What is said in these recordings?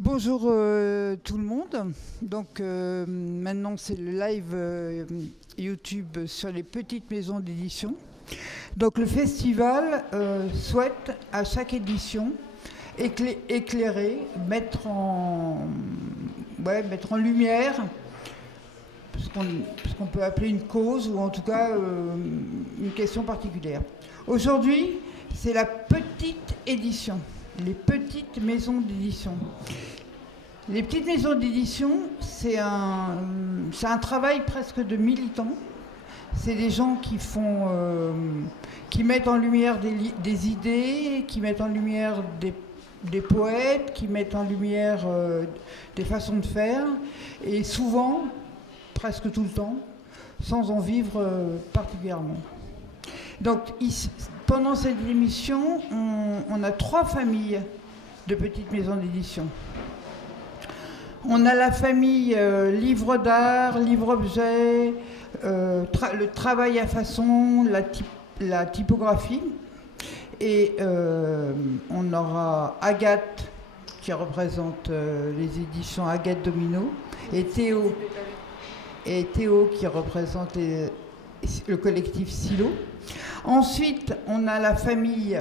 Bonjour tout le monde. Donc maintenant c'est le live YouTube sur les petites maisons d'édition. Donc le festival souhaite à chaque édition éclairer, mettre en lumière ce qu'on peut appeler une cause ou en tout cas une question particulière. Aujourd'hui, c'est la petite édition, les petites maisons d'édition. Les petites maisons d'édition, c'est un travail presque de militants. C'est des gens qui mettent en lumière des idées, qui mettent en lumière des poètes, qui mettent en lumière des façons de faire, et souvent, presque tout le temps, sans en vivre particulièrement. Donc, pendant cette émission, on a 3 familles de petites maisons d'édition. On a la famille livre d'art, livre-objet, le travail à façon, la typographie. Et on aura Agathe, qui représente les éditions Agathe Domino, et Théo qui représente le collectif Silo. Ensuite, on a la famille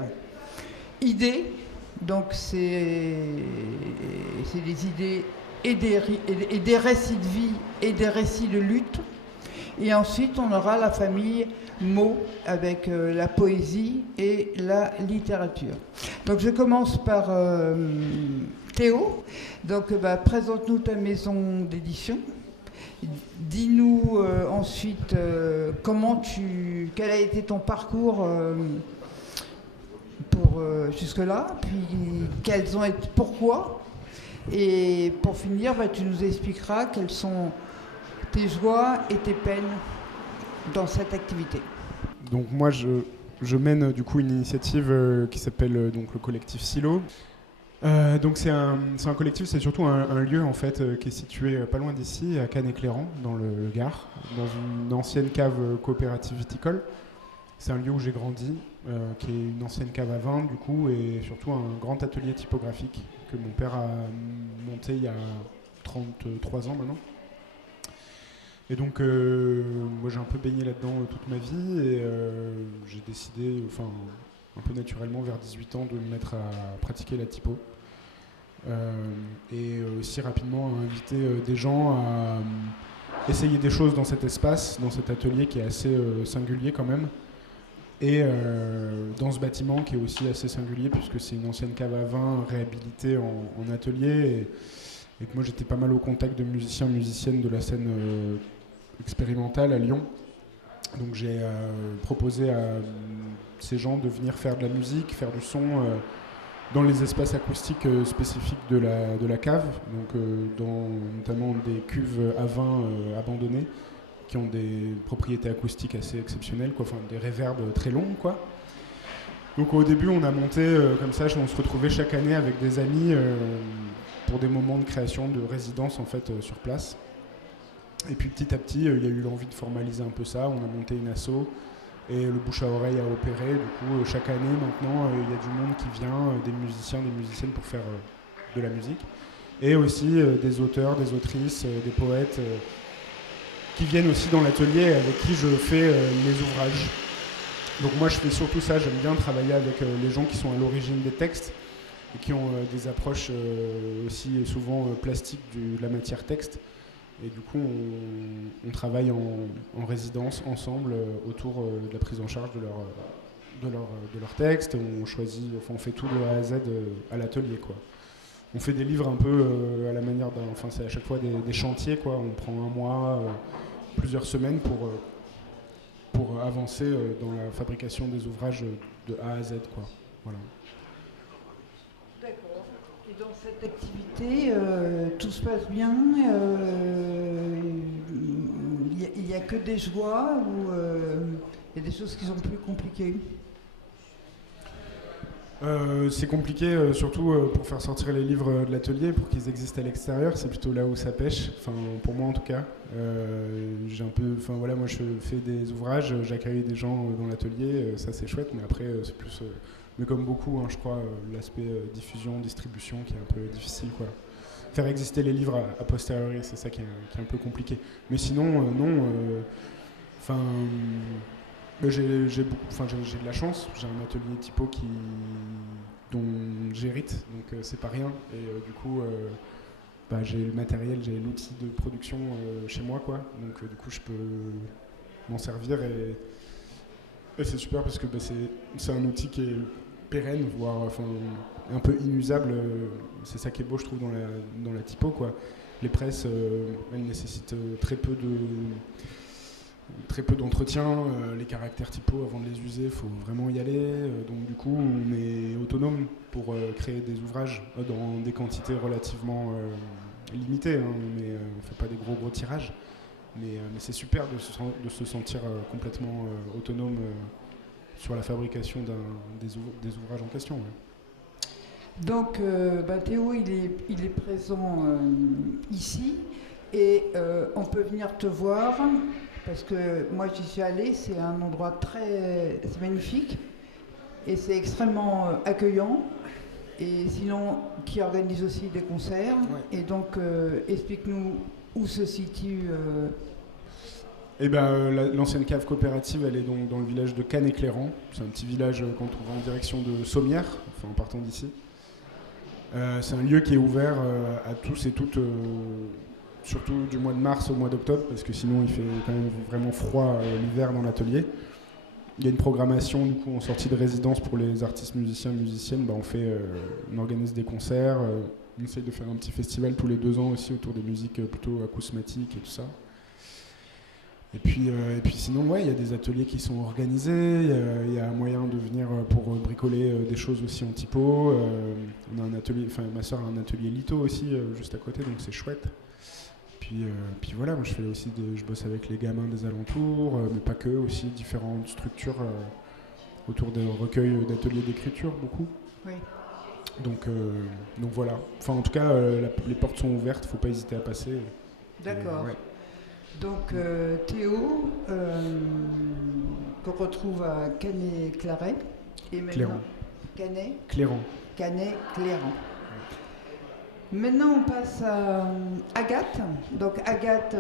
idées, donc c'est des idées et des récits de vie et des récits de lutte. Et ensuite, on aura la famille mots avec la poésie et la littérature. Donc je commence par Théo. Donc présente-nous ta maison d'édition. Dis-nous ensuite quel a été ton parcours pour jusque-là, puis pourquoi. Et pour finir, tu nous expliqueras quelles sont tes joies et tes peines dans cette activité. Donc moi, je mène du coup une initiative qui s'appelle donc le collectif Silo. Donc c'est un collectif, c'est surtout un lieu en fait qui est situé pas loin d'ici, à Cannes-Éclairant, dans le Gard, dans une ancienne cave coopérative viticole. C'est un lieu où j'ai grandi, qui est une ancienne cave à vin du coup, et surtout un grand atelier typographique que mon père a monté il y a 33 ans maintenant. Et donc moi j'ai un peu baigné là-dedans toute ma vie, et j'ai décidé, un peu naturellement vers 18 ans, de me mettre à pratiquer la typo. Et aussi rapidement à inviter des gens à essayer des choses dans cet espace, dans cet atelier qui est assez singulier quand même. Et dans ce bâtiment qui est aussi assez singulier puisque c'est une ancienne cave à vin réhabilitée en atelier, et que moi j'étais pas mal au contact de musiciens, musiciennes de la scène expérimentale à Lyon. Donc j'ai proposé à ces gens de venir faire de la musique, faire du son dans les espaces acoustiques spécifiques de la cave, donc dans notamment des cuves à vin abandonnées qui ont des propriétés acoustiques assez exceptionnelles, des réverbes très longs, quoi. Donc au début on a monté comme ça, on se retrouvait chaque année avec des amis pour des moments de création, de résidence en fait sur place. Et puis petit à petit, il y a eu l'envie de formaliser un peu ça. On a monté une asso et le bouche à oreille a opéré. Du coup, chaque année maintenant, il y a du monde qui vient, des musiciens, des musiciennes pour faire de la musique. Et aussi des auteurs, des autrices, des poètes qui viennent aussi dans l'atelier avec qui je fais mes ouvrages. Donc moi, je fais surtout ça. J'aime bien travailler avec les gens qui sont à l'origine des textes et qui ont des approches aussi souvent plastiques de la matière texte. Et du coup, on travaille en résidence ensemble autour de la prise en charge de leur texte. On choisit, on fait tout de A à Z à l'atelier, quoi. On fait des livres un peu à la manière c'est à chaque fois des chantiers, quoi. On prend un mois, plusieurs semaines pour avancer dans la fabrication des ouvrages de A à Z, quoi. Voilà. D'accord. Et dans cette activité, tout se passe bien. Il n'y a que des joies ou il y a des choses qui sont plus compliquées? C'est compliqué, surtout pour faire sortir les livres de l'atelier, pour qu'ils existent à l'extérieur. C'est plutôt là où ça pêche, pour moi en tout cas. Moi je fais des ouvrages, j'accueille des gens dans l'atelier, ça c'est chouette, mais après c'est plus mais comme beaucoup, je crois, l'aspect diffusion, distribution qui est un peu difficile, quoi. faire exister les livres a posteriori, c'est ça qui est un peu compliqué. Mais sinon, non. Enfin, j'ai de la chance. J'ai un atelier typo dont j'hérite, donc c'est pas rien. Et du coup, j'ai le matériel, j'ai l'outil de production chez moi, quoi. Donc du coup, je peux m'en servir et c'est super parce que c'est un outil qui est pérenne, voire un peu inusable. C'est ça qui est beau, je trouve, dans la typo, quoi. Les presses, elles nécessitent très peu d'entretien. Les caractères typo, avant de les user, il faut vraiment y aller. Donc du coup, on est autonome pour créer des ouvrages dans des quantités relativement limitées, hein, mais on ne fait pas des gros tirages. Mais c'est super de se sentir complètement autonome sur la fabrication des ouvrages en question. Ouais. Donc Théo, il est présent ici et on peut venir te voir parce que moi j'y suis allée, c'est un endroit c'est magnifique et c'est extrêmement accueillant. Et sinon, qui organise aussi des concerts. Ouais. Et donc, explique-nous où se situe... l'ancienne cave coopérative, elle est donc dans le village de Canet-Cléran. C'est un petit village qu'on trouve en direction de Sommières, en partant d'ici. C'est un lieu qui est ouvert à tous et toutes, surtout du mois de mars au mois d'octobre, parce que sinon il fait quand même vraiment froid l'hiver dans l'atelier. Il y a une programmation du coup en sortie de résidence pour les artistes musiciens et musiciennes. On organise des concerts, on essaye de faire un petit festival tous les 2 ans aussi autour des musiques plutôt acousmatiques et tout ça. Et puis sinon, il y a des ateliers qui sont organisés, il y a moyen de venir pour bricoler des choses aussi en typo. On a un atelier, ma soeur a un atelier litho aussi juste à côté, donc c'est chouette. Puis voilà, moi je bosse avec les gamins des alentours, mais pas que, aussi différentes structures autour des recueils d'ateliers d'écriture, beaucoup. Oui. Donc voilà. Enfin, en tout cas, les portes sont ouvertes, il ne faut pas hésiter à passer. D'accord. Donc Théo, qu'on retrouve à Canet-Claret. Et maintenant, Cléran. Canet-Cléran. Maintenant, on passe à Agathe. Donc Agathe,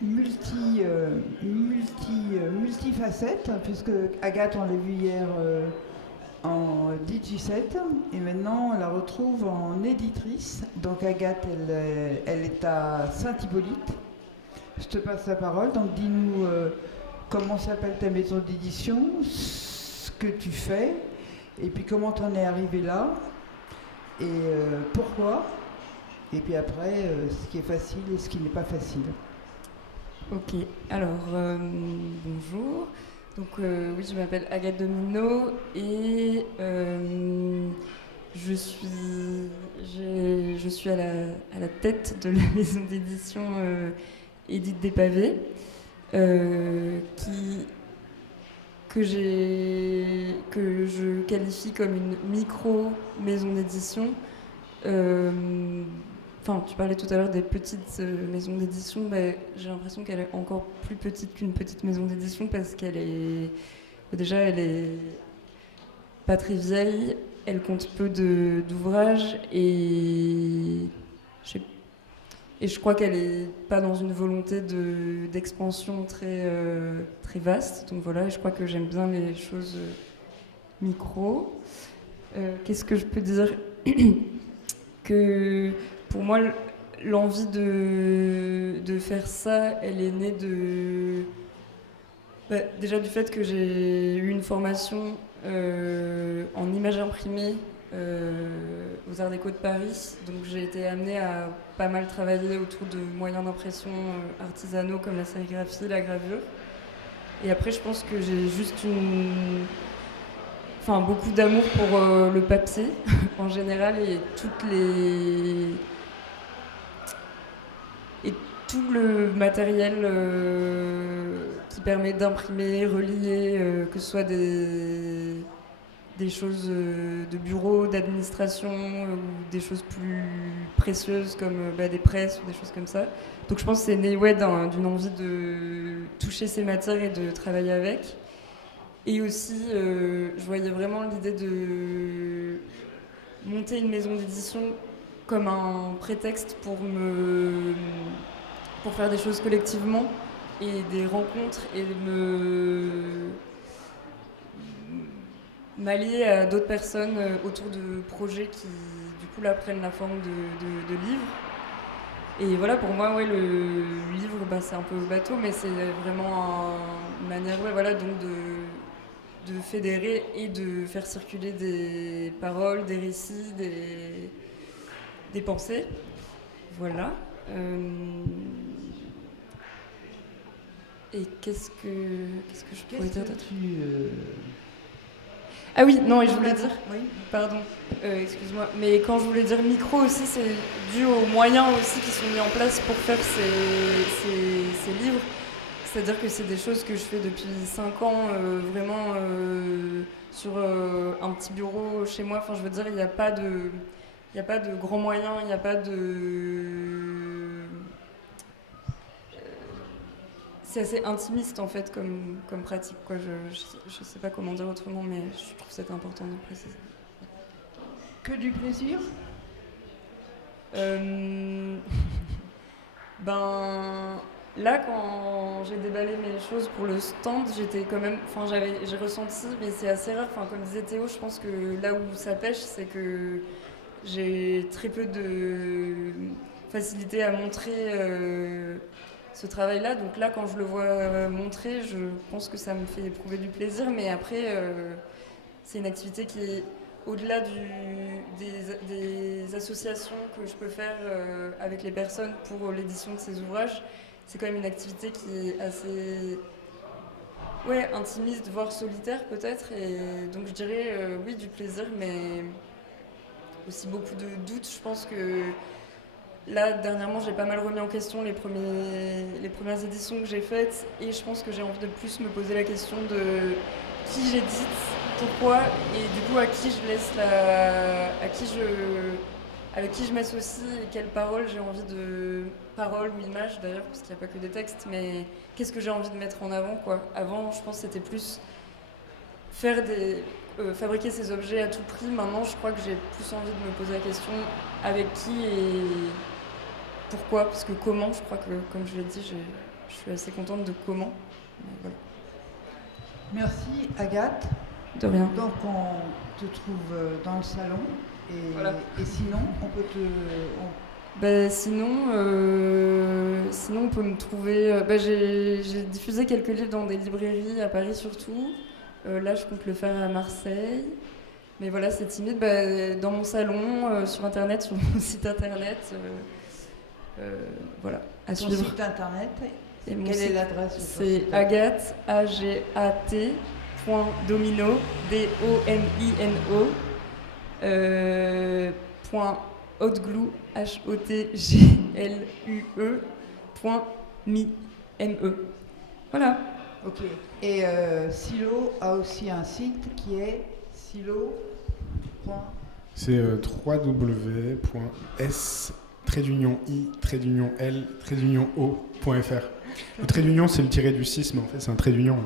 multifacette, puisque Agathe, on l'a vu hier en DJ7, et maintenant on la retrouve en éditrice. Donc Agathe, elle est à Saint-Hippolyte. Je te passe la parole. Donc dis-nous comment s'appelle ta maison d'édition, ce que tu fais, et puis comment tu en es arrivé là. Et pourquoi, et puis après ce qui est facile et ce qui n'est pas facile. Ok, alors bonjour. Donc oui, je m'appelle Agathe Domino et je suis à la tête de la maison d'édition Édite des Pavés, que je qualifie comme une micro-maison d'édition. Tu parlais tout à l'heure des petites maisons d'édition. J'ai l'impression qu'elle est encore plus petite qu'une petite maison d'édition parce qu'elle est... Déjà, elle est pas très vieille, elle compte peu d'ouvrages et je crois qu'elle est pas dans une volonté d'expansion très vaste. Donc voilà, je crois que j'aime bien les choses micro. Qu'est-ce que je peux dire que pour moi, l'envie de faire ça, elle est née déjà du fait que j'ai eu une formation en images imprimées aux Arts Déco de Paris. Donc j'ai été amenée à pas mal travailler autour de moyens d'impression artisanaux comme la sérigraphie, la gravure. Et après, je pense que j'ai juste beaucoup d'amour pour le papier en général et tout le matériel qui permet d'imprimer, relier, que ce soit des choses de bureau, d'administration ou des choses plus précieuses comme des presses ou des choses comme ça. Donc je pense que c'est né d'une envie de toucher ces matières et de travailler avec. Et aussi, je voyais vraiment l'idée de monter une maison d'édition comme un prétexte pour faire des choses collectivement et des rencontres et m'allier à d'autres personnes autour de projets qui, du coup, là, prennent la forme de livres. Et voilà, pour moi, ouais, le livre, c'est un peu bateau, mais c'est vraiment une manière donc de fédérer et de faire circuler des paroles, des récits, des pensées. Voilà. Et qu'est-ce que je pourrais dire d'autre ? Ah oui, non, et je voulais dire, Oui. pardon, excuse-moi, mais quand je voulais dire micro aussi, c'est dû aux moyens aussi qui sont mis en place pour faire ces livres. C'est-à-dire que c'est des choses que je fais depuis 5 ans, vraiment sur un petit bureau chez moi. Enfin, je veux dire, il n'y a pas de grands moyens, il n'y a pas de... C'est assez intimiste en fait comme pratique, quoi. Je sais pas comment dire autrement, mais je trouve c'est important de préciser. Que du plaisir ? Là, quand j'ai déballé mes choses pour le stand, j'étais quand même, j'ai ressenti, mais c'est assez rare. Enfin, comme disait Théo, je pense que là où ça pêche, c'est que j'ai très peu de facilité à montrer ce travail-là. Donc là, quand je le vois montrer, je pense que ça me fait éprouver du plaisir. Mais après, c'est une activité qui est au-delà des associations que je peux faire avec les personnes pour l'édition de ces ouvrages. C'est quand même une activité qui est assez intimiste, voire solitaire peut-être. Et donc je dirais oui, du plaisir, mais aussi beaucoup de doutes. Je pense que là, dernièrement, j'ai pas mal remis en question les premières éditions que j'ai faites, et je pense que j'ai envie de plus me poser la question de qui j'édite, pourquoi, et du coup à qui je laisse avec qui je m'associe et quelles paroles j'ai envie de... Paroles ou images d'ailleurs, parce qu'il n'y a pas que des textes, mais qu'est-ce que j'ai envie de mettre en avant, quoi. Avant, je pense que c'était plus fabriquer ces objets à tout prix. Maintenant, je crois que j'ai plus envie de me poser la question avec qui et pourquoi, parce que comment, je crois que, comme je l'ai dit, je suis assez contente de comment. Mais voilà. Merci Agathe. De rien. Donc on te trouve dans le salon et, voilà. Et sinon on peut sinon on peut me trouver... j'ai diffusé quelques livres dans des librairies à Paris surtout. Là je compte le faire à Marseille. Mais voilà, c'est timide. Dans mon salon, sur internet, sur mon site internet. Voilà, à ton suivre. Site internet. Et quelle est l'adresse? C'est Agathe, agat.domino, domino, .hotglue, hotglue.me, me. Voilà. Ok. Et Silo a aussi un site qui est silo. C'est www.s-i-l-o.fr. Le trait d'union, c'est le tiré du 6, mais en fait, c'est un trait d'union.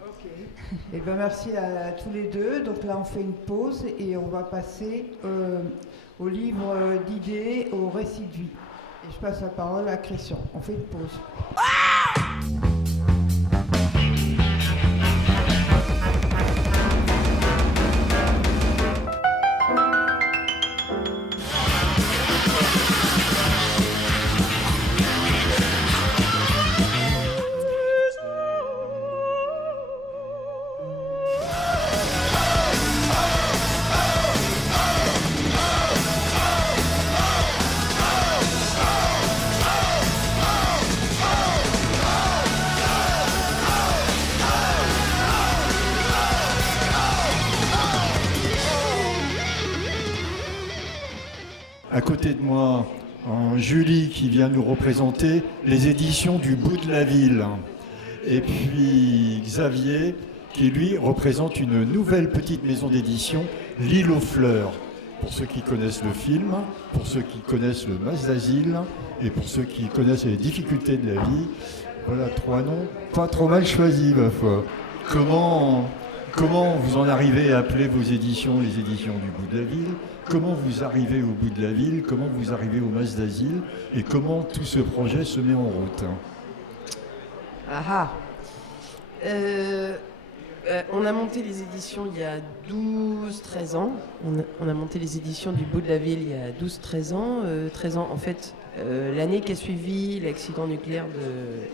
Ok. Et merci à tous les deux. Donc là, on fait une pause et on va passer au livre d'idées, au récit de vie. Et je passe la parole à Christian. On fait une pause. À côté de moi, Julie qui vient nous représenter les éditions du bout de la ville. Et puis Xavier qui lui représente une nouvelle petite maison d'édition, L'Île aux Fleurs. Pour ceux qui connaissent le film, pour ceux qui connaissent le Mas d'Asile et pour ceux qui connaissent les difficultés de la vie. Voilà 3 noms, pas trop mal choisis ma foi. Comment comment vous en arrivez à appeler vos éditions les éditions du bout de la ville? Comment vous arrivez au bout de la ville? Comment vous arrivez au Mas d'Asile? Et comment tout ce projet se met en route? On a monté les éditions il y a 12-13 ans. On a monté les éditions du bout de la ville il y a 12-13 ans. 13 ans, en fait, l'année qui a suivi l'accident nucléaire,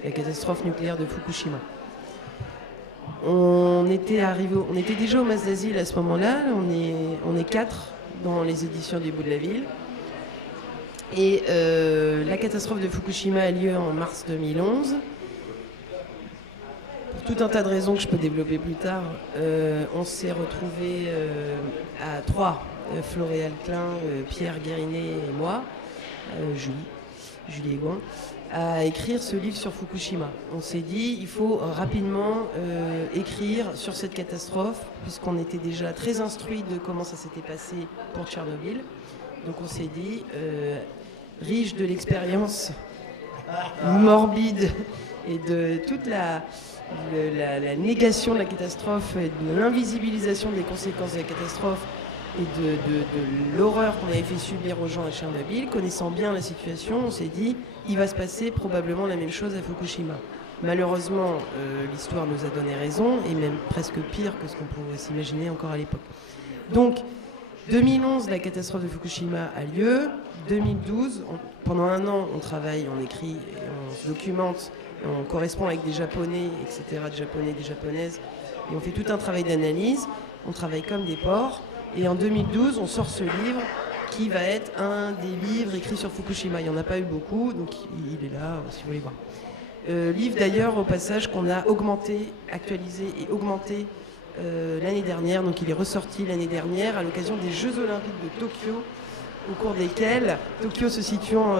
la catastrophe nucléaire de Fukushima. On était déjà au Mas d'Asile à ce moment-là. On est 4 dans les éditions du bout de la ville. Et la catastrophe de Fukushima a lieu en mars 2011. Pour tout un tas de raisons que je peux développer plus tard, on s'est retrouvés à 3, Floréal Klein, Pierre Guérinet et moi, Julie Egon, à écrire ce livre sur Fukushima. On s'est dit, il faut rapidement écrire sur cette catastrophe, puisqu'on était déjà très instruits de comment ça s'était passé pour Tchernobyl. Donc on s'est dit, riche de l'expérience morbide et de toute la négation de la catastrophe, et de l'invisibilisation des conséquences de la catastrophe et de l'horreur qu'on avait fait subir aux gens à Tchernobyl, connaissant bien la situation, on s'est dit il va se passer probablement la même chose à Fukushima. Malheureusement, l'histoire nous a donné raison, et même presque pire que ce qu'on pouvait s'imaginer encore à l'époque. Donc, 2011, la catastrophe de Fukushima a lieu. 2012, pendant un an, on travaille, on écrit, et on se documente, on correspond avec des Japonais, etc., des Japonais, des Japonaises, et on fait tout un travail d'analyse. On travaille comme des porcs. Et en 2012, on sort ce livre qui va être un des livres écrits sur Fukushima. Il n'y en a pas eu beaucoup, donc il est là, si vous voulez voir. Livre d'ailleurs, au passage, qu'on a augmenté, actualisé et augmenté l'année dernière. Donc il est ressorti l'année dernière à l'occasion des Jeux Olympiques de Tokyo, au cours desquels, Tokyo se situant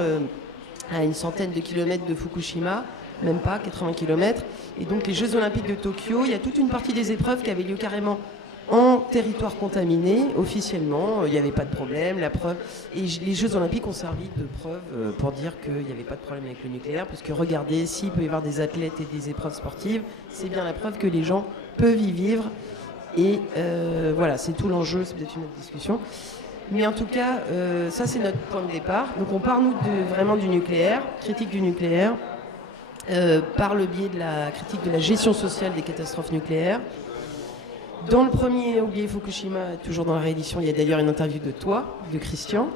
à une centaine de kilomètres de Fukushima, même pas, 80 km. Et donc les Jeux Olympiques de Tokyo, il y a toute une partie des épreuves qui avaient lieu carrément en territoire contaminé, officiellement, il n'y avait pas de problème, la preuve. Et les Jeux Olympiques ont servi de preuve pour dire qu'il n'y avait pas de problème avec le nucléaire, parce que regardez, s'il peut y avoir des athlètes et des épreuves sportives, c'est bien la preuve que les gens peuvent y vivre. Et voilà, c'est tout l'enjeu, c'est peut-être une autre discussion. Mais en tout cas, ça c'est notre point de départ. Donc on part nous vraiment du nucléaire, critique du nucléaire, par le biais de la critique de la gestion sociale des catastrophes nucléaires. Dans le premier Oublié Fukushima, toujours dans la réédition, il y a d'ailleurs une interview de toi, de Christian.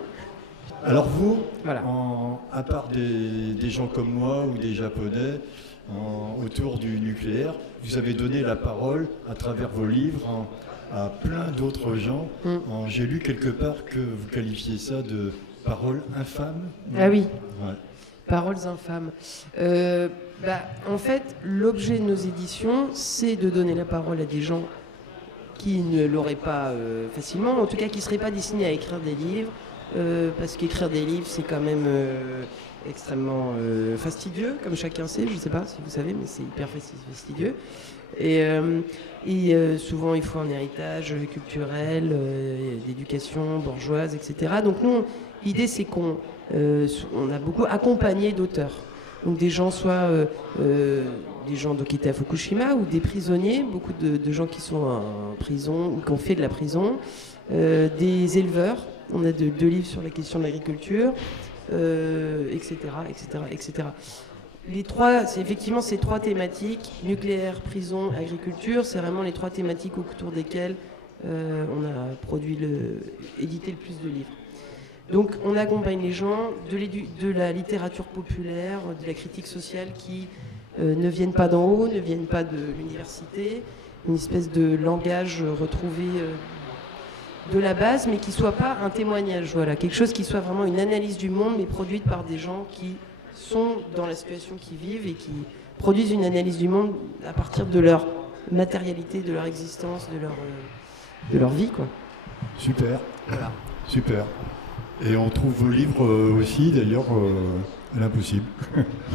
Alors vous, voilà. À part des gens comme moi ou des Japonais autour du nucléaire, vous avez donné la parole à travers vos livres à plein d'autres gens. J'ai lu quelque part que vous qualifiez ça de paroles infâmes. Ah oui, ouais. Paroles infâmes. En fait, l'objet de nos éditions, c'est de donner la parole à des gens qui ne l'auraient pas facilement, en tout cas qui ne seraient pas destinés à écrire des livres, parce qu'écrire des livres, c'est quand même extrêmement fastidieux, comme chacun sait, je ne sais pas si vous savez, mais c'est hyper fastidieux. Et souvent, il faut un héritage culturel, d'éducation bourgeoise, etc. Donc nous, l'idée, c'est qu'on a beaucoup accompagné d'auteurs. Donc des gens, soit des gens qui étaient à Fukushima, ou des prisonniers, beaucoup de gens qui sont en prison ou qui ont fait de la prison, des éleveurs. On a deux livres sur la question de l'agriculture, etc., etc., etc. C'est effectivement ces trois thématiques, nucléaire, prison, agriculture, c'est vraiment les trois thématiques autour desquelles on a édité le plus de livres. Donc on accompagne les gens de la littérature populaire, de la critique sociale qui ne viennent pas d'en haut, ne viennent pas de l'université, une espèce de langage retrouvé de la base, mais qui ne soit pas un témoignage, voilà, quelque chose qui soit vraiment une analyse du monde, mais produite par des gens qui sont dans la situation qu'ils vivent et qui produisent une analyse du monde à partir de leur matérialité, de leur existence, de leur vie, quoi. Super, voilà. Super. Et on trouve vos livres aussi, d'ailleurs, à l'impossible,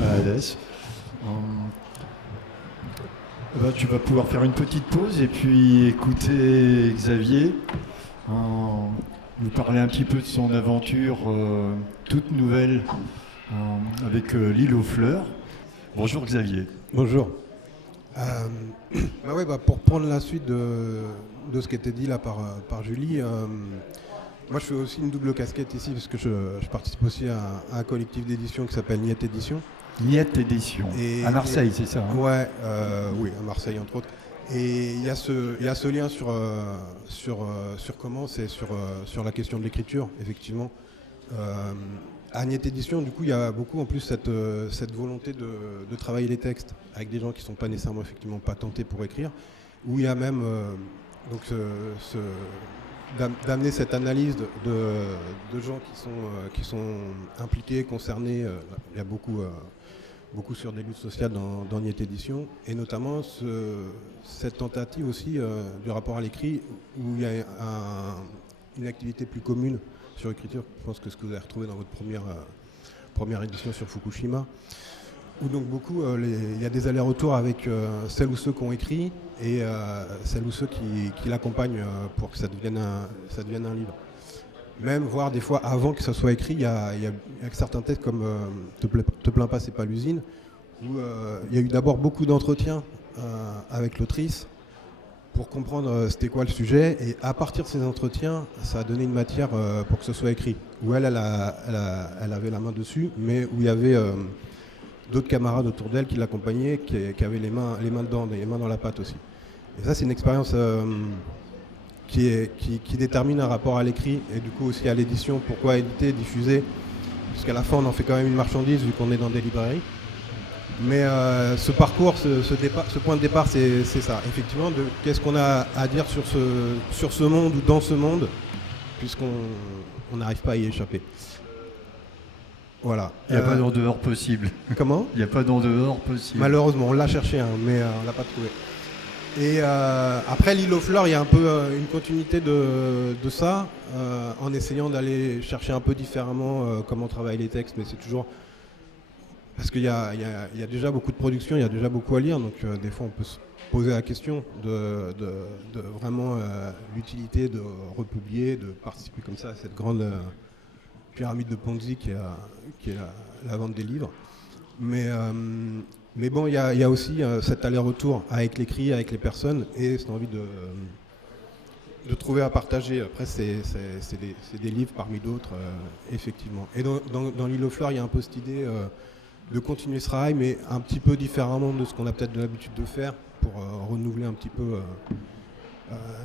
à Hadès. Tu vas pouvoir faire une petite pause et puis écouter Xavier nous parler un petit peu de son aventure toute nouvelle avec l'île aux fleurs. Bonjour Xavier. Bonjour. Pour prendre la suite de ce qui était dit là par Julie, moi je fais aussi une double casquette ici parce que je participe aussi à un collectif d'édition qui s'appelle Niet Édition. Niet Édition, à Marseille, c'est ça, hein? Ouais, oui, à Marseille entre autres. Et il y a ce lien sur comment c'est sur la question de l'écriture, effectivement. À Niet Édition, du coup, il y a beaucoup en plus cette volonté de travailler les textes avec des gens qui ne sont pas nécessairement effectivement patentés pour écrire, où il y a même d'amener cette analyse de gens qui sont impliqués, concernés. Il y a beaucoup sur des luttes sociales dans Niet Édition, et notamment cette tentative aussi du rapport à l'écrit, où il y a une activité plus commune sur l'écriture. Je pense que ce que vous avez retrouvé dans votre première édition sur Fukushima, où donc beaucoup, il y a des allers-retours avec celles ou ceux qui ont écrit et celles ou ceux qui l'accompagnent pour que ça devienne un livre. Même voire des fois avant que ça soit écrit, il y a certains textes comme Te plains pas, c'est pas l'usine, où il y a eu d'abord beaucoup d'entretiens avec l'autrice pour comprendre c'était quoi le sujet, et à partir de ces entretiens, ça a donné une matière pour que ce soit écrit, où elle avait la main dessus, mais où il y avait d'autres camarades autour d'elle qui l'accompagnaient, qui avaient les mains dedans, les mains dans la pâte aussi. Et ça, c'est une expérience qui détermine un rapport à l'écrit et du coup aussi à l'édition. Pourquoi éditer, diffuser? Puisqu'à la fin, on en fait quand même une marchandise vu qu'on est dans des librairies. Mais ce parcours, ce point de départ, c'est ça. Effectivement, qu'est-ce qu'on a à dire sur ce monde ou dans ce monde, puisqu'on n'arrive pas à y échapper. Voilà. Il n'y a pas d'en dehors possible. Comment? Il n'y a pas d'en dehors possible. Malheureusement, on l'a cherché, mais on ne l'a pas trouvé. Et après l'île aux fleurs, il y a un peu une continuité de ça, en essayant d'aller chercher un peu différemment comment travailler les textes, mais c'est toujours... Parce qu'il y a déjà beaucoup de production, il y a déjà beaucoup à lire, donc des fois on peut se poser la question de vraiment l'utilité de republier, de participer comme ça à cette grande pyramide de Ponzi qui est la vente des livres. Mais bon, il y a aussi cet aller-retour avec l'écrit, avec les personnes, et cette envie de trouver à partager. Après, c'est des livres parmi d'autres, effectivement. Et dans l'île aux fleurs, il y a un peu cette idée de continuer ce travail, mais un petit peu différemment de ce qu'on a peut-être l'habitude de faire, pour renouveler un petit peu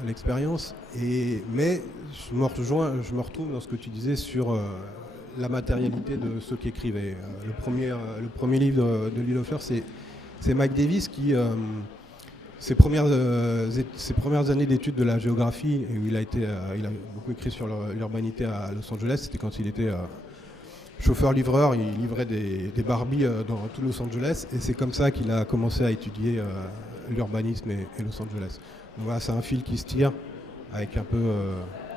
l'expérience. Mais je me retrouve dans ce que tu disais sur la matérialité de ceux qui écrivaient. Le premier livre de l'île aux fleurs, c'est Mike Davis qui, ses premières années d'études de la géographie, et où il a beaucoup écrit sur l'urbanité à Los Angeles, c'était quand il était chauffeur-livreur, il livrait des Barbies dans tout Los Angeles, et c'est comme ça qu'il a commencé à étudier l'urbanisme et Los Angeles. Donc voilà, c'est un fil qui se tire avec un peu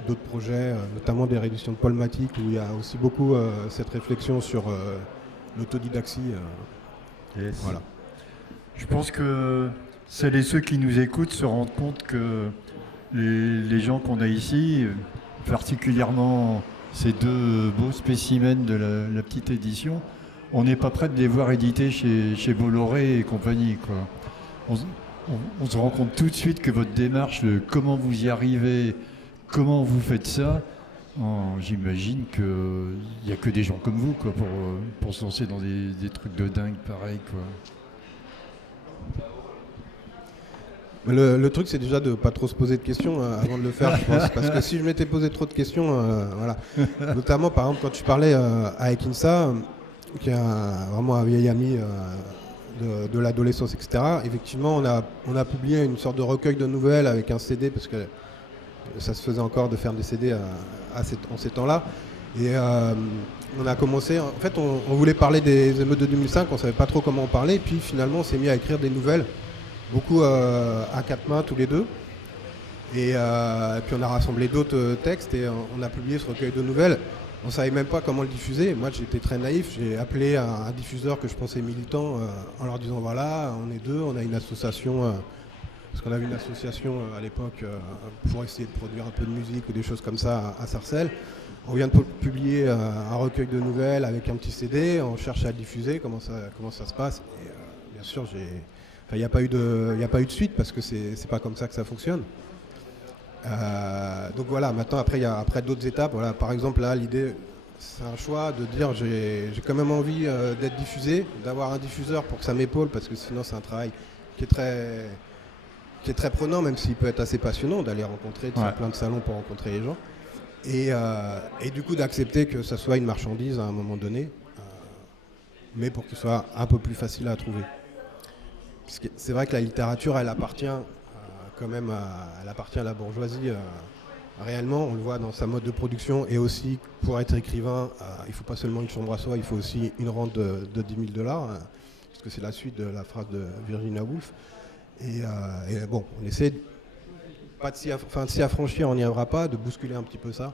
d'autres projets, notamment des réductions de Polmatic, où il y a aussi beaucoup cette réflexion sur l'autodidaxie. Yes. Voilà. Je pense que celles et ceux qui nous écoutent se rendent compte que les gens qu'on a ici, particulièrement ces deux beaux spécimens de la petite édition, on n'est pas prêt de les voir édités chez Bolloré et compagnie, quoi. On se rend compte tout de suite que votre démarche, comment vous y arrivez, comment vous faites ça, j'imagine qu'il n'y a que des gens comme vous, quoi, pour se lancer dans des trucs de dingue pareil, quoi. Le truc, c'est déjà de ne pas trop se poser de questions avant de le faire, je pense. Parce que si je m'étais posé trop de questions, voilà. Notamment, par exemple, quand tu parlais avec Insa, qui est vraiment un vieil ami de l'adolescence, etc. Effectivement, on a publié une sorte de recueil de nouvelles avec un CD, parce que ça se faisait encore de faire des CD en ces temps-là. Et on a commencé, en fait, on voulait parler des émeutes de 2005, on ne savait pas trop comment en parler, et puis finalement, on s'est mis à écrire des nouvelles, beaucoup à quatre mains, tous les deux. Et puis on a rassemblé d'autres textes et on a publié ce recueil de nouvelles. On ne savait même pas comment le diffuser. Moi, j'étais très naïf. J'ai appelé un diffuseur que je pensais militant en leur disant voilà, on est deux, on a une association, parce qu'on avait une association à l'époque pour essayer de produire un peu de musique ou des choses comme ça à Sarcelles. On vient de publier un recueil de nouvelles avec un petit CD. On cherche à le diffuser, comment ça se passe. Et bien sûr, il n'y a pas eu de suite parce que c'est pas comme ça que ça fonctionne. Donc voilà, maintenant après il y a d'autres étapes. Voilà, par exemple là l'idée c'est un choix de dire j'ai quand même envie d'être diffusé, d'avoir un diffuseur pour que ça m'épaule parce que sinon c'est un travail qui est très prenant, même s'il peut être assez passionnant d'aller rencontrer, de faire plein de salons pour rencontrer les gens. Et du coup d'accepter que ça soit une marchandise à un moment donné, mais pour qu'il soit un peu plus facile à trouver. Parce que c'est vrai que la littérature, elle appartient quand même elle appartient à la bourgeoisie. Réellement, on le voit dans sa mode de production, et aussi pour être écrivain, il ne faut pas seulement une chambre à soi, il faut aussi une rente de $10 000, parce que c'est la suite de la phrase de Virginia Woolf. Et bon, on essaie pas de s'y affranchir, on n'y arrivera pas, de bousculer un petit peu ça,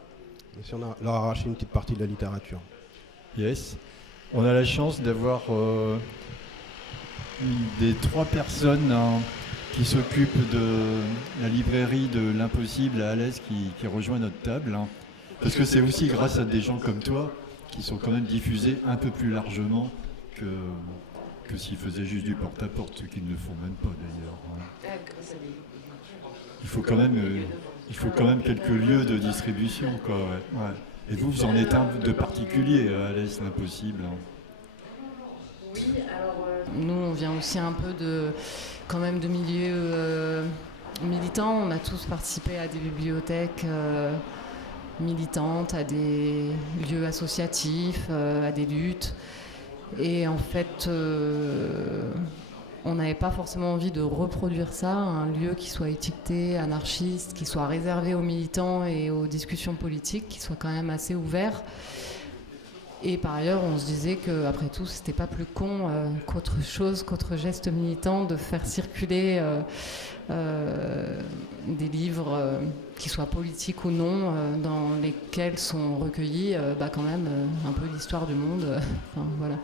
mais si on a leur arraché une petite partie de la littérature. Yes. On a la chance d'avoir des 3 personnes qui s'occupent de la librairie de l'Impossible à Alès qui rejoint notre table. Parce que c'est aussi grâce à des gens comme toi qui sont quand même diffusés un peu plus largement que s'ils faisaient juste du porte-à-porte, ce qu'ils ne font même pas d'ailleurs. Il faut quand même quelques lieux de distribution, quoi. Ouais. Et vous en êtes un de particulier à Alès, l'Impossible. Oui, alors nous on vient aussi un peu de milieux militants. On a tous participé à des bibliothèques militantes, à des lieux associatifs, à des luttes. Et en fait, on n'avait pas forcément envie de reproduire ça, un lieu qui soit étiqueté anarchiste, qui soit réservé aux militants et aux discussions politiques, qui soit quand même assez ouvert. Et par ailleurs, on se disait qu'après tout, c'était pas plus con qu'autre geste militant de faire circuler des livres, qui soient politiques ou non, dans lesquels sont recueillis quand même un peu l'histoire du monde. Enfin, voilà.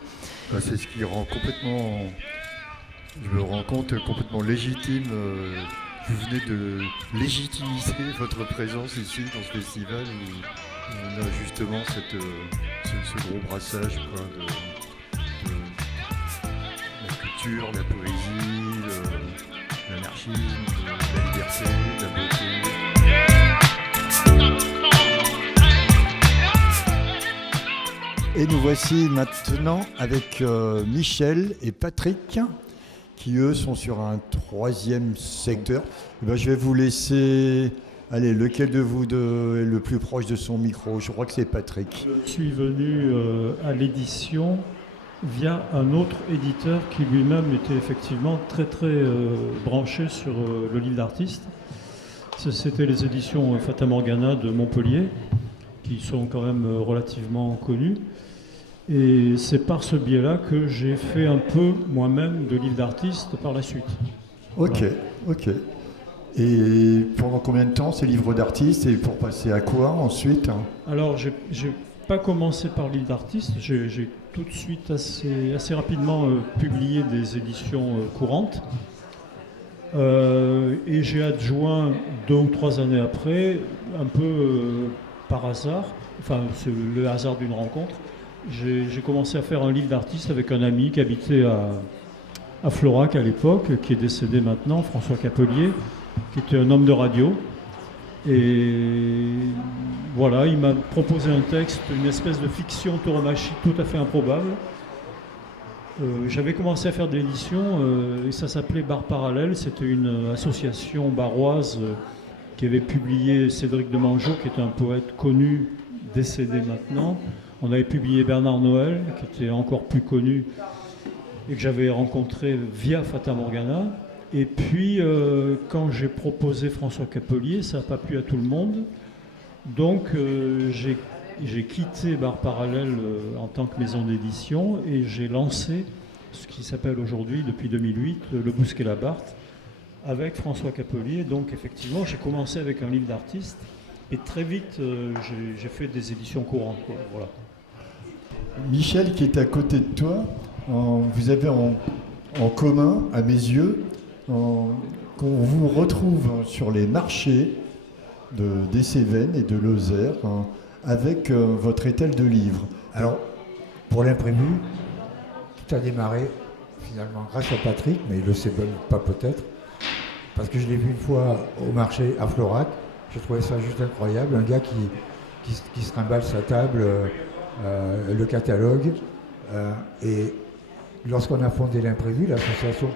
C'est ce qui rend complètement, je me rends compte, complètement légitime. Vous venez de légitimiser votre présence ici dans ce festival où on a justement ce gros brassage de la culture, la poésie, l'anarchisme, la liberté, la beauté. Et nous voici maintenant avec Michel et Patrick, qui eux sont sur un 3e secteur. Je vais vous laisser... Allez, lequel de vous deux est le plus proche de son micro? Je crois que c'est Patrick. Je suis venu à l'édition via un autre éditeur qui lui-même était effectivement très branché sur le livre d'artiste. C'était les éditions Fata Morgana de Montpellier, qui sont quand même relativement connues. Et c'est par ce biais-là que j'ai fait un peu moi-même de livre d'artiste par la suite. Ok. Et pendant combien de temps ces livres d'artistes et pour passer à quoi ensuite? Alors, j'ai pas commencé par livre d'artiste, j'ai tout de suite assez rapidement publié des éditions courantes. Et j'ai adjoint 2 ou 3 années après, un peu par hasard, enfin c'est le hasard d'une rencontre, j'ai commencé à faire un livre d'artiste avec un ami qui habitait à Florac à l'époque, qui est décédé maintenant, François Capelier, qui était un homme de radio. Et voilà, il m'a proposé un texte, une espèce de fiction tauromachie tout à fait improbable. J'avais commencé à faire de l'édition et ça s'appelait Bar Parallèle. C'était une association barroise qui avait publié Cédric de Mangeot, qui est un poète connu, décédé maintenant. On avait publié Bernard Noël, qui était encore plus connu et que j'avais rencontré via Fata Morgana. Et puis, quand j'ai proposé François Capelier, ça n'a pas plu à tout le monde. Donc, j'ai quitté Bar Parallèle en tant que maison d'édition et j'ai lancé ce qui s'appelle aujourd'hui, depuis 2008, Le Bousquet la Barthe, avec François Capelier. Donc, effectivement, j'ai commencé avec un livre d'artiste et très vite, j'ai fait des éditions courantes. Voilà. Michel, qui est à côté de toi, vous avez en commun, à mes yeux, qu'on vous retrouve sur les marchés des Cévennes et de Lozère avec votre étal de livres. Alors, pour l'imprévu, tout a démarré finalement grâce à Patrick, mais il le sait pas peut-être, parce que je l'ai vu une fois au marché à Florac. J'ai trouvé ça juste incroyable, un gars qui se trimballe sa table, le catalogue, et lorsqu'on a fondé l'Imprévu, l'association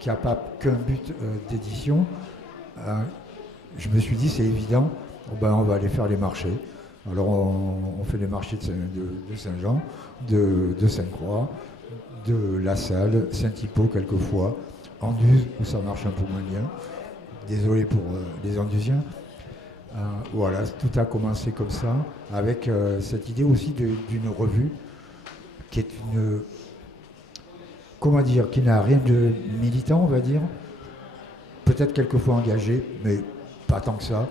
qui n'a pas qu'un but d'édition, je me suis dit c'est évident, on va aller faire les marchés. Alors on fait les marchés de Saint-Jean, de Sainte-Croix, de La Salle, Saint-Hippo quelquefois, Anduze où ça marche un peu moins bien. Désolé pour les Andusiens. Voilà, tout a commencé comme ça, avec cette idée aussi d'une revue qui est qui n'a rien de militant, on va dire. Peut-être quelquefois engagé, mais pas tant que ça.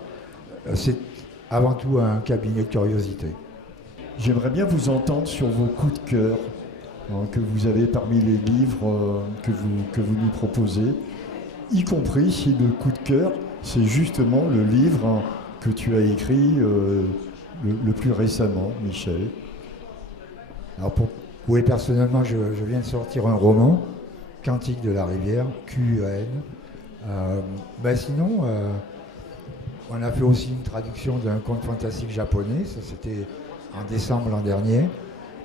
C'est avant tout un cabinet de curiosité. J'aimerais bien vous entendre sur vos coups de cœur que vous avez parmi les livres que vous nous proposez, y compris si le coup de cœur, c'est justement le livre que tu as écrit le plus récemment, Michel. Alors oui, personnellement, je viens de sortir un roman, Cantique de la rivière, QUAN. Sinon, on a fait aussi une traduction d'un conte fantastique japonais, ça c'était en décembre l'an dernier.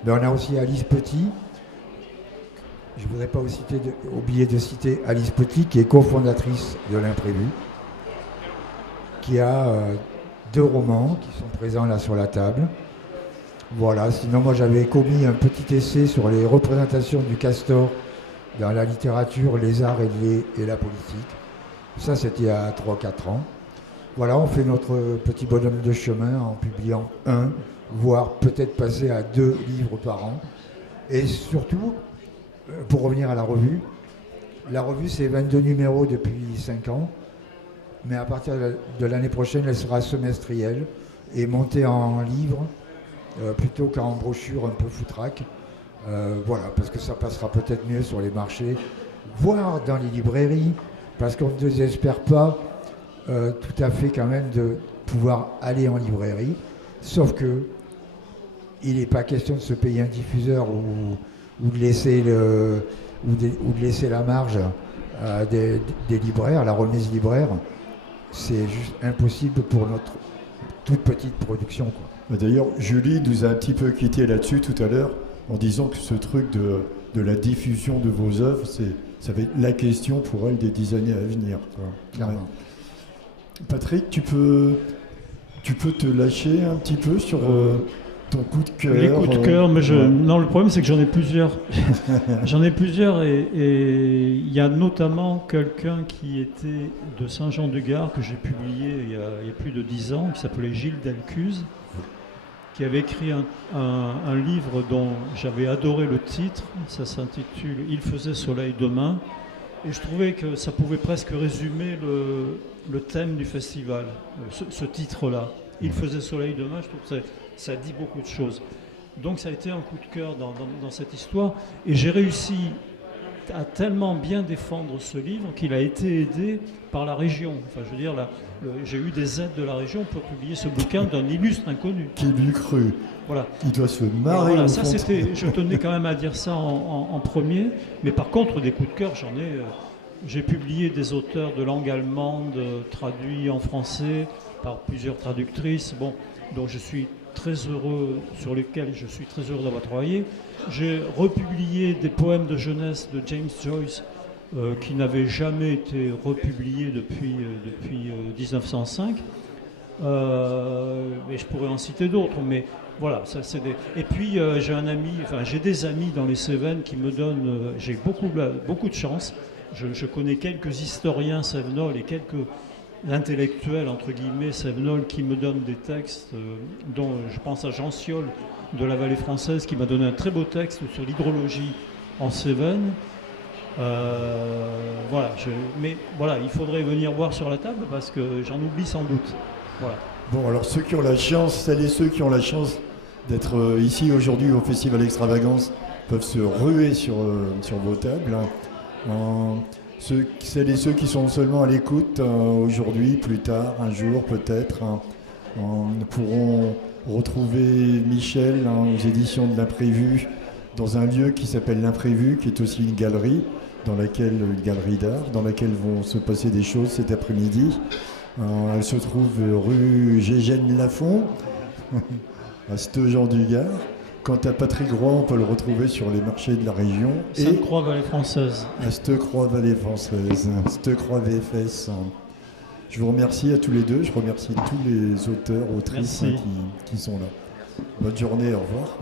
Mais on a aussi Alice Petit. Je ne voudrais pas oublier de citer Alice Petit, qui est cofondatrice de l'Imprévu, qui a 2 romans qui sont présents là sur la table. Voilà, sinon moi j'avais commis un petit essai sur les représentations du castor dans la littérature, les arts et la politique. Ça c'était il y a 3-4 ans. Voilà, on fait notre petit bonhomme de chemin en publiant 1, voire peut-être passer à 2 livres par an. Et surtout, pour revenir à la revue c'est 22 numéros depuis 5 ans, mais à partir de l'année prochaine, elle sera semestrielle et montée en livre plutôt qu'en brochure un peu foutraque. Voilà, parce que ça passera peut-être mieux sur les marchés, voire dans les librairies, parce qu'on ne désespère pas tout à fait quand même de pouvoir aller en librairie, sauf que il n'est pas question de se payer un diffuseur ou de laisser la marge des libraires, la remise libraire. C'est juste impossible pour notre toute petite production, quoi. D'ailleurs, Julie nous a un petit peu quitté là-dessus tout à l'heure en disant que ce truc de la diffusion de vos œuvres, ça va être la question pour elle des 10 années à venir, quoi. Clairement. Ouais. Patrick, tu peux te lâcher un petit peu sur ton coup de cœur. Les coups de cœur, mais non, le problème c'est que j'en ai plusieurs. J'en ai plusieurs et il y a notamment quelqu'un qui était de Saint-Jean-du-Gard que j'ai publié il y a plus de 10 ans, qui s'appelait Gilles Delcuse, qui avait écrit un livre dont j'avais adoré le titre. Ça s'intitule « Il faisait soleil demain ». Et je trouvais que ça pouvait presque résumer le thème du festival, ce titre-là. « Il faisait soleil demain », je trouve que ça dit beaucoup de choses. Donc ça a été un coup de cœur dans cette histoire. Et j'ai réussi à tellement bien défendre ce livre qu'il a été aidé par la région. Enfin, je veux dire, j'ai eu des aides de la région pour publier ce bouquin d'un illustre inconnu. Qui l'eût cru. Voilà. Il doit se marrer. Voilà, ça c'était. Je tenais quand même à dire ça en premier. Mais par contre, des coups de cœur, j'en ai. J'ai publié des auteurs de langue allemande traduits en français par plusieurs traductrices. Bon, donc je suis très heureux, sur lesquels je suis très heureux d'avoir travaillé. J'ai republié des poèmes de jeunesse de James Joyce qui n'avaient jamais été republiés depuis 1905. Et je pourrais en citer d'autres, mais voilà, ça c'est des... Et puis j'ai des amis dans les Cévennes qui me donnent, j'ai beaucoup de chance. Je connais quelques historiens cévenols et quelques intellectuels, entre guillemets, cévenols qui me donnent des textes, dont je pense à Jean Siol de la Vallée Française, qui m'a donné un très beau texte sur l'hydrologie en Cévennes. Voilà, mais voilà, il faudrait venir voir sur la table parce que j'en oublie sans doute. Voilà. Bon, alors celles et ceux qui ont la chance d'être ici aujourd'hui au Festival Extravagance peuvent se ruer sur vos tables. Celles et ceux qui sont seulement à l'écoute aujourd'hui, plus tard, un jour peut-être, pourront retrouver Michel aux éditions de l'Imprévu dans un lieu qui s'appelle l'Imprévu, qui est aussi une galerie d'art, dans laquelle vont se passer des choses cet après-midi. Elle se trouve rue Gégène Lafont, à Steugeant-du-Gard. Quant à Patrick Roy, on peut le retrouver sur les marchés de la région. Sainte-Croix-Vallée Française. À Steucroix-Vallée Française, Steucroix-VFS. Je vous remercie à tous les deux, je remercie tous les auteurs, autrices qui sont là. Bonne journée, au revoir.